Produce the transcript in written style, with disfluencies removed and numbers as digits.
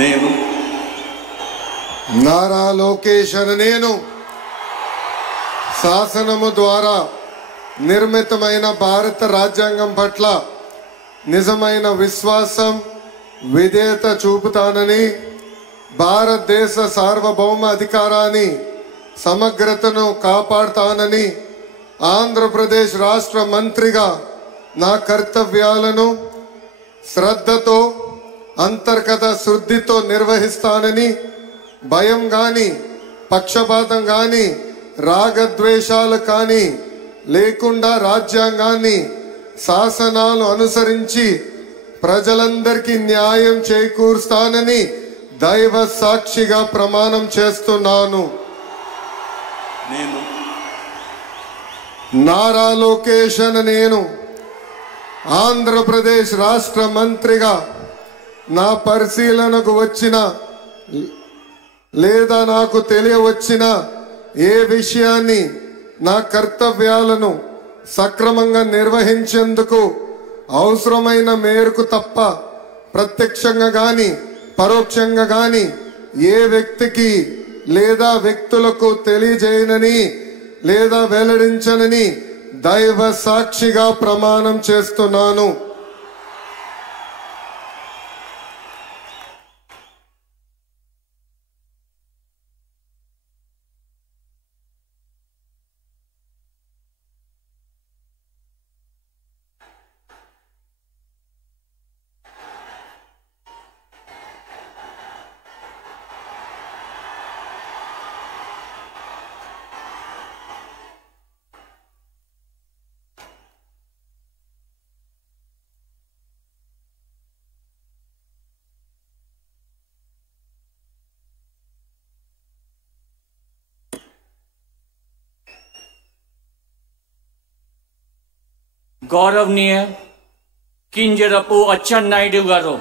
నేను నారా లోకేష్ అనే నేను శాసనము ద్వారా నిర్మితమైన భారత రాజ్యాంగం పట్ల నిజమైన విశ్వాసం విధేయత చూపుతానని, భారతదేశ సార్వభౌమ అధికారాన్ని సమగ్రతను కాపాడుతానని, ఆంధ్రప్రదేశ్ రాష్ట్ర మంత్రిగా నా కర్తవ్యాలను శ్రద్ధతో అంతర్గత శుద్ధితో నిర్వహిస్తానని, భయం గాని పక్షపాతం గాని రాగద్వేషాలు కానీ లేకుండా రాజ్యాంగాన్ని శాసనాలు అనుసరించి ప్రజలందరికీ న్యాయం చేకూరుస్తానని దైవ సాక్షిగా ప్రమాణం చేస్తున్నాను. నేను నారా లోకేష్ అనే నేను ఆంధ్రప్రదేశ్ రాష్ట్ర మంత్రిగా నా పరిశీలనకు వచ్చిన లేదా నాకు తెలియవచ్చిన ఏ విషయాన్ని నా కర్తవ్యాలను సక్రమంగా నిర్వహించేందుకు అవసరమైన మేరకు తప్ప ప్రత్యక్షంగా గాని పరోక్షంగా గాని ఏ వ్యక్తికి లేదా వ్యక్తులకు తెలియజేయనని లేదా వెల్లడించనని దైవ సాక్షిగా ప్రమాణం చేస్తున్నాను. गौरवनीय किंजरपु अच्చెన్నాయుడు गारू